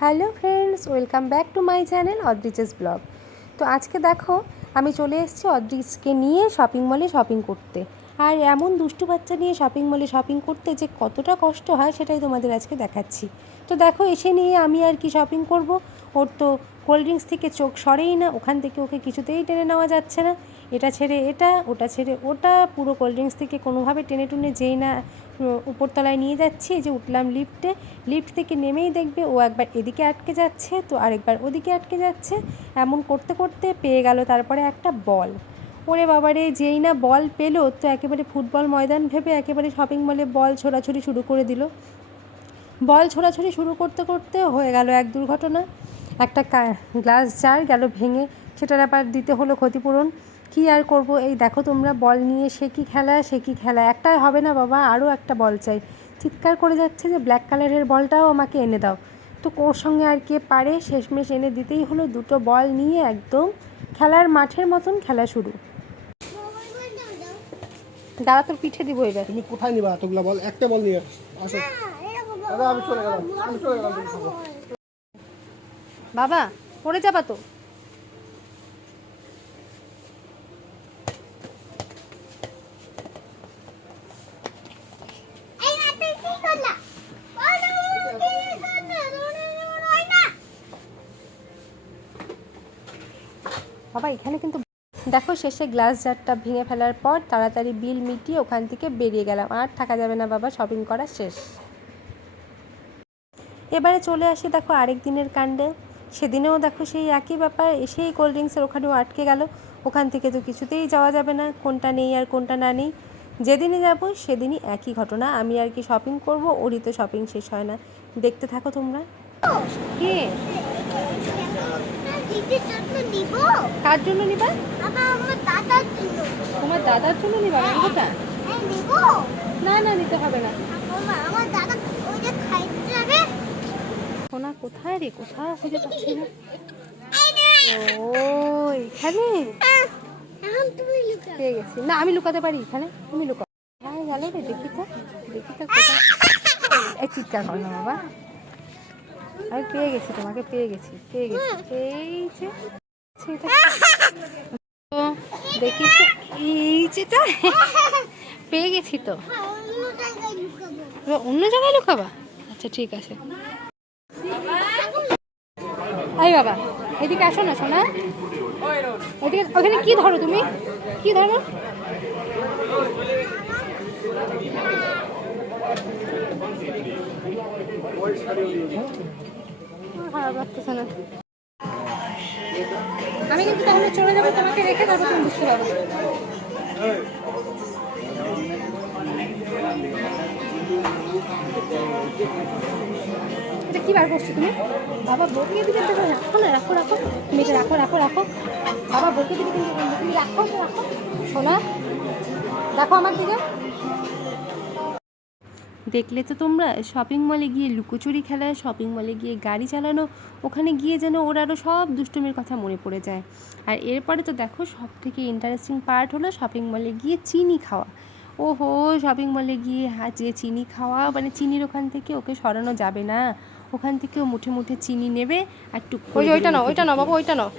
Hello friends, welcome back to my channel Adrija's blog. তো আজকে দেখো আমি চলে এসেছি অদ্রিজকে নিয়ে শপিং মলে শপিং করতে। আর এমন দুষ্টু বাচ্চা নিয়ে শপিং মলে শপিং করতে যে কতটা কষ্ট হয় সেটাই তোমাদের আজকে দেখাচ্ছি। তো দেখো এসে নিয়ে আমি আর কি শপিং করব, ওর তো কোল্ড ড্রিঙ্কস থেকে চোখ সরেই না, ওখান থেকে ওকে কিছুতেই টেনে নেওয়া যাচ্ছে না। এটা ছেড়ে এটা, ওটা ছেড়ে ওটা, পুরো কোল্ড ড্রিঙ্কস থেকে কোনোভাবে টেনে টুনে যেই না উপরতলায় নিয়ে যাচ্ছি, যে উঠলাম লিফটে, লিফট থেকে নেমেই দেখবে ও একবার এদিকে আটকে যাচ্ছে তো আরেকবার ওদিকে আটকে যাচ্ছে। এমন করতে করতে পেয়ে গেল তারপরে একটা বল। ওরে বাবারে, যেই না বল পেলো তো একেবারে ফুটবল ময়দান ভেবে একেবারে শপিং মলে বল ছোড়াছুড়ি শুরু করে দিল। বল ছোড়াছুড়ি শুরু করতে করতে হয়ে গেল এক দুর্ঘটনা। একটা গ্লাস জার গেল ভেঙে, সেটার আবার দিতে হলো ক্ষতিপূরণ। কী আর করব, এই দেখো তোমরা বল নিয়ে সে কী খেলা, একটাই হবে না বাবা, আরও একটা বল চাই। চিৎকার করে যাচ্ছে যে ব্ল্যাক কালারের বলটাও আমাকে এনে দাও। তো ওর সঙ্গে আর কে পারে, শেষমেশ এনে দিতেই হলো। দুটো বল নিয়ে একদম খেলার মাঠের মতন খেলা শুরু। দাদা তোর পিঠে দিব এবার। তুমি কোথায় নিবা এতগুলা বল? একটা বল নিয়ে আসো। দাদা আমি চলে গেলাম, তুমি খাবো। বাবা পড়ে যাবা তো। বাবা এখানে কিন্তু দেখো, শেষে গ্লাস জারটা ভেঙে ফেলার পর তাড়াতাড়ি বিল মিটিয়ে ওখান থেকে বেরিয়ে গেলাম। আর থাকা যাবে না বাবা, শপিং করা শেষ। এবারে চলে আসি দেখো আরেক দিনের কাণ্ডে। সেদিনেও দেখো সেই একই ব্যাপার, এসেই কোল্ড ড্রিঙ্কসের ওখানেও আটকে গেল। ওখান থেকে তো কিছুতেই যাওয়া যাবে না, কোনটা নেই আর কোনটা না নেই। যেদিনই যাব সেদিনই একই ঘটনা। আমি আর কি শপিং করব, ওরই তো শপিং শেষ হয় না। দেখতে থাকো তোমরা। কে কার জন্য নিবা? তোমার দাদার জন্য নিবা ম্যাঙ্গোটা? না না, নিতে হবে না। সোনা কোথায় রে, কোথাও খুঁজে পাচ্ছি না। ও এখানে পেয়ে গেছি। না আমি লুকাতে পারি এখানে, তুমি লুকাও। হ্যাঁ গেল রে, দেখি তো কোথায়। এই চিৎকার কর না বাবা, আমি পেয়ে গেছি, তোমাকে পেয়ে গেছি। এই যে তো দেখি তো, এই যেটা পেয়ে গেছি তো। অন্য জায়গায় লুকাবা? আচ্ছা ঠিক আছে। আই বাবা এদিকে আসো না সোনা, ওদিকে। ওখানে কি ধরো তুমি, কি ধরো? খারাপ লাগতেছে না। আমি কিন্তু তাহলে চলে যাবো, তোমাকে রেখে তারপর তুমি বুঝতে পারবো। এটা কি বার করছো তুমি? বাবা বকে দিকে রাখো না, রাখো তুমি এটা রাখো। বাবা বকে দিকে তুমি রাখো শোনা, দেখো আমার দিকে। দেখলে তো তোমরা, শপিং মলে গিয়ে লুকোচুরি খেলা, শপিং মলে গিয়ে গাড়ি চালানো, ওখানে গিয়ে যেন ওর আরও সব দুষ্টুমির কথা মনে পড়ে যায়। আর এরপরে তো দেখো সব থেকে ইন্টারেস্টিং পার্ট হলো শপিং মলে গিয়ে চিনি খাওয়া। ওহো, শপিং মলে গিয়ে যে চিনি খাওয়া, মানে চিনির ওখান থেকে ওকে সরানো যাবে না। ওখান থেকে ও মুঠে মুঠে চিনি নেবে আর টুক করে। ওইটা নাও বাবা, ওইটা নাও।